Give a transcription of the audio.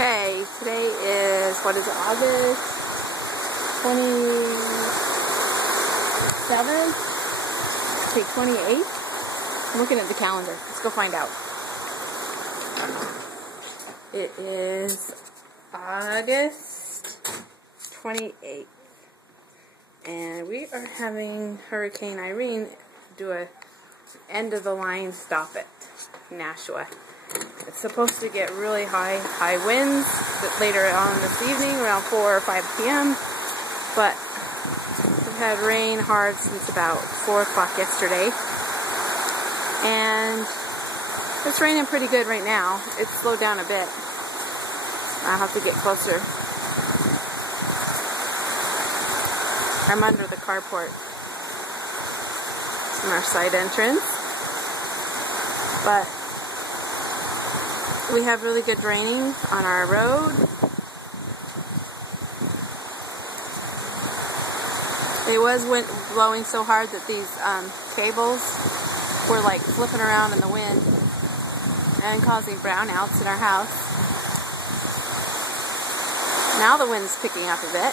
Okay, today is, what is it, August 27th? Okay, 28th? I'm looking at the calendar. Let's go find out. It is August 28th. And we are having Hurricane Irene do a end of the line stop at Nashua. It's supposed to get really high winds later on this evening, around 4 or 5 p.m. But we've had rain hard since about 4 o'clock yesterday. And it's raining pretty good right now. It's slowed down a bit. I'll have to get closer. I'm under the carport from our side entrance. But we have really good draining on our road. It was blowing so hard that these cables were like flipping around in the wind and causing brownouts in our house. Now the wind's picking up a bit.